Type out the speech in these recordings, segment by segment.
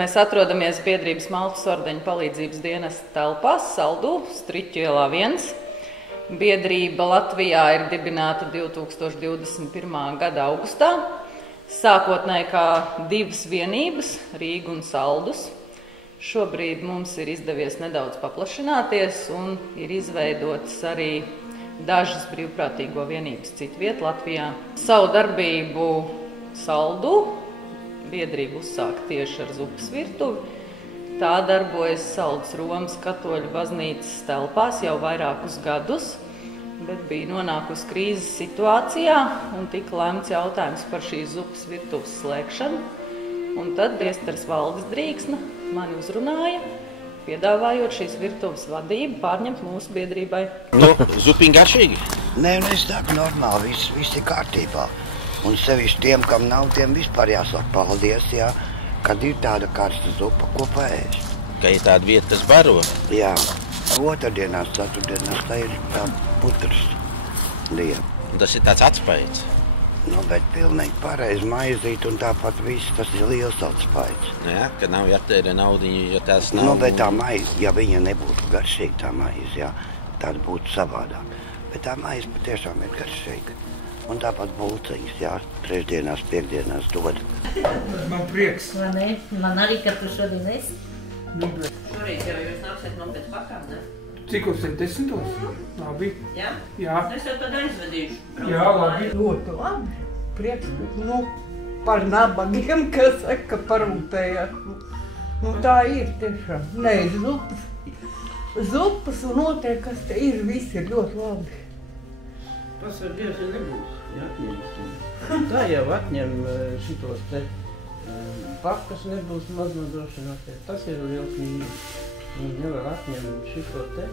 Mēs atrodamies biedrības Maltas ordeņa palīdzības dienesta telpās, Saldū, Striķu ielā 1. Biedrība Latvijā ir dibināta 2021. gada augustā. Sākotnēji kā divas vienības, Rīga un Saldus. Šobrīd mums ir izdevies nedaudz paplašināties un ir izveidotas arī dažas brīvprātīgo vienības citviet Latvijā. Savu darbību Saldū biedrība uzsāka tieši ar zupas virtuvi. Tā darbojas Saldus Romas katoļu baznīcas telpās jau vairākus gadus, bet bija nonākusi krīzes situācijā un tika lemts jautājums par šīs zupas virtuves slēgšanu. Un tad priesteris Valdis Drīksna mani uzrunāja, piedāvājot šīs virtuves vadību pārņemt mūsu biedrībai. Zupiņa garšīgi? Nē, es tādu normāli, viss ir kārtībā. Un sevišķi tiem, kam nav, tiem vispār jāsaka paldies, jā, kad ir tāda karsta zupa, ko paēst. Ka ir tāda vieta, kas baro? Jā, otrdienās, ceturtdienās, tā ir tā putras diena. Un tas ir tāds atspaids? Nu, bet pilnīgi pareizi maizīt un tāpat viss, tas ir liels atspaids. Jā, ka nav jātērē naudiņu, jo tās nav... Nu, bet tā maize, ja viņa nebūtu garšīga, tā maize, jā, tad būtu savādāk. Bet tā maize patiešām ir garšīga. Un tāpat bulciņas, jā, trešdienās, piekdienās dod. Man prieks. Vai ne? Man arī, ka tu šodien esi. Šorīt jau jūs nāksiet man pēc pakām, ne? Cikos ir 10? Labi. Jā? Jā. Es jau tad aizvedīšu. Jā, labi. Ļoti labi. Prieks, par nabagiem, kas saka, parūpējās. Tā ir tiešām. Nē, zupas un noteikti, kas te ir, viss ir ļoti labi. Tas ar Dievu nebūs, ja atņemsim. Tā jau atņem šitos te pakas nebūs maznodrošināties. Tas ir liels mīnus. Un nevar atņemt šito te.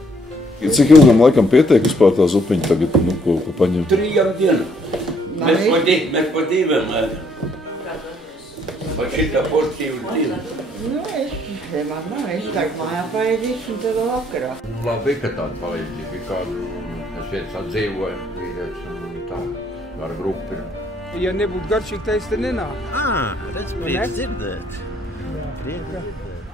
Cik ilgam laikam pietiek vispār tā zupiņa tagad, ko paņem? 3 dienām. Mēs pa diviem ēdam. Pa šitā porcija uz 2. Es tagad mājā paēdīšu un tad vēl vakarā. Labi, ka tāda palīdzība ir kādu. Es viens atdzīvoju, vīrietis un tā, ar grupu ir. Ja nebūtu garšīgi, tā es te nenāk. Redz, prieks dzirdēt. Jā.